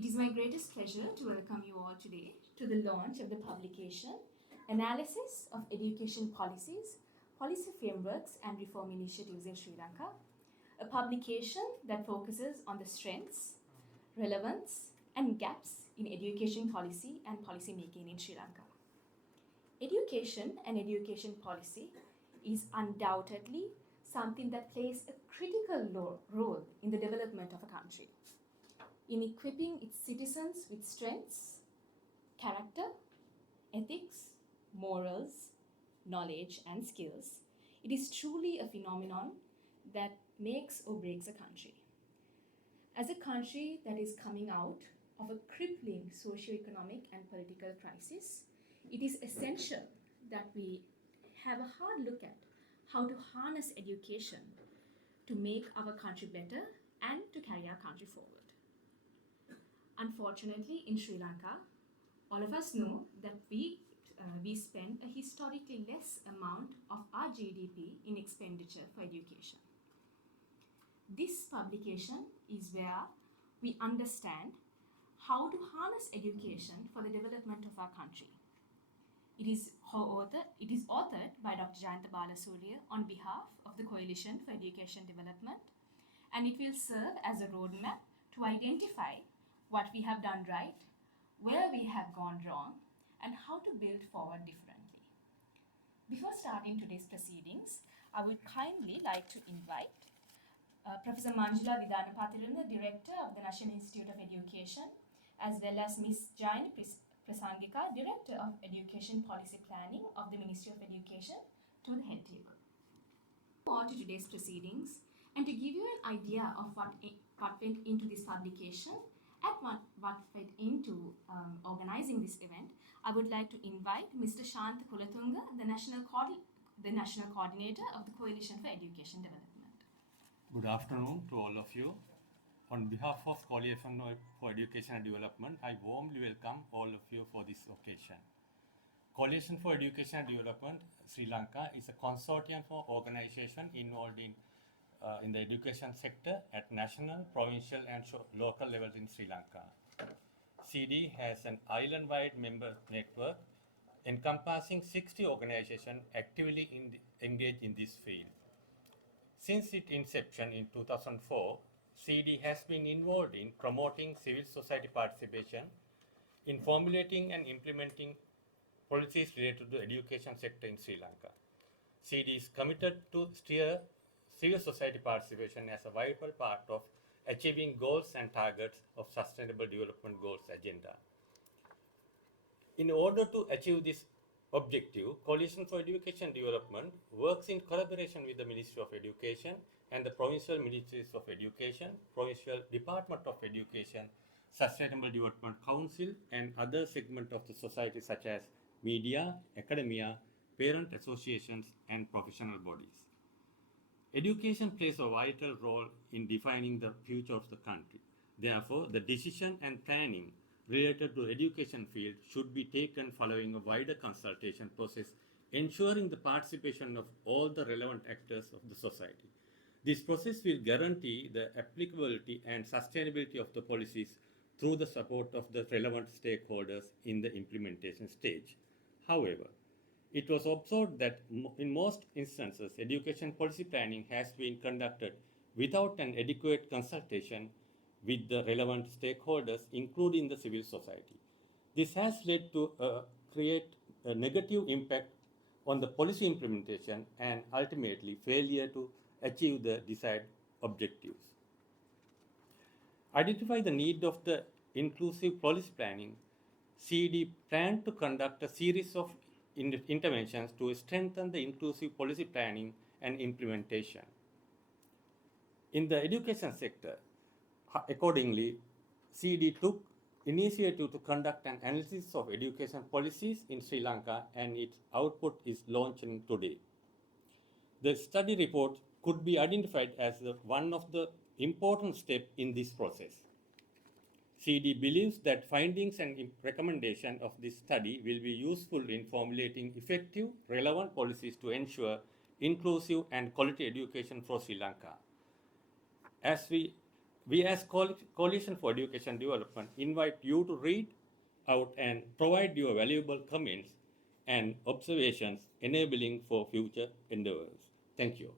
It is my greatest pleasure to welcome you all today to the launch of the publication Analysis of Education Policies, Policy Frameworks and Reform Initiatives in Sri Lanka, a publication that focuses on the strengths, relevance, and gaps in education policy and policymaking in Sri Lanka. Education and education policy is undoubtedly something that plays a critical role in the development of a country, in equipping its citizens with strengths, character, ethics, morals, knowledge, and skills. It is truly a phenomenon that makes or breaks a country. As a country that is coming out of a crippling socio-economic and political crisis, it is essential that we have a hard look at how to harness education to make our country better and to carry our country forward. Unfortunately, in Sri Lanka, all of us know that we spend a historically less amount of our GDP in expenditure for education. This publication is where we understand how to harness education for the development of our country. It is authored by Dr. Jayantha Balasooriya on behalf of the Coalition for Education Development, and it will serve as a roadmap to identify what we have done right, where we have gone wrong, and how to build forward differently. Before starting today's proceedings, I would kindly like to invite Professor Manjula Vidanapathirana, Director of the National Institute of Education, as well as Ms. Jain Prasangika, Director of Education Policy Planning of the Ministry of Education, to the head table. On to today's proceedings, and to give you an idea of what went into this publication and what went into organizing this event, I would like to invite Mr. Shantha Kulathunge, the National Coordinator of the Coalition for Education Development. Good afternoon to all of you. On behalf of Coalition for Education and Development, I warmly welcome all of you for this occasion. Coalition for Education and Development Sri Lanka is a consortium for organizations involved in the education sector at national, provincial and local levels in Sri Lanka. CD has an island-wide member network encompassing 60 organizations actively engaged in this field. Since its inception in 2004, CD has been involved in promoting civil society participation in formulating and implementing policies related to the education sector in Sri Lanka. CD is committed to steer civil society participation as a vital part of achieving goals and targets of Sustainable Development Goals agenda. In order to achieve this objective, Coalition for Education Development works in collaboration with the Ministry of Education and the Provincial Ministries of Education, Provincial Department of Education, Sustainable Development Council, and other segments of the society such as media, academia, parent associations, and professional bodies. Education plays a vital role in defining the future of the country. Therefore, the decision and planning related to education field should be taken following a wider consultation process, ensuring the participation of all the relevant actors of the society. This process will guarantee the applicability and sustainability of the policies through the support of the relevant stakeholders in the implementation stage. However, it was observed that in most instances, education policy planning has been conducted without an adequate consultation with the relevant stakeholders, including the civil society. This has led to create a negative impact on the policy implementation and ultimately failure to achieve the desired objectives. Identify the need of the inclusive policy planning. CD planned to conduct a series of interventions to strengthen the inclusive policy planning and implementation. In the education sector, accordingly, CD took initiative to conduct an analysis of education policies in Sri Lanka, and its output is launching today. The study report could be identified as one of the important steps in this process. CD believes that findings and recommendations of this study will be useful in formulating effective, relevant policies to ensure inclusive and quality education for Sri Lanka. As we We as Coalition for Education Development invite you to read out and provide your valuable comments and observations enabling for future endeavors. Thank you.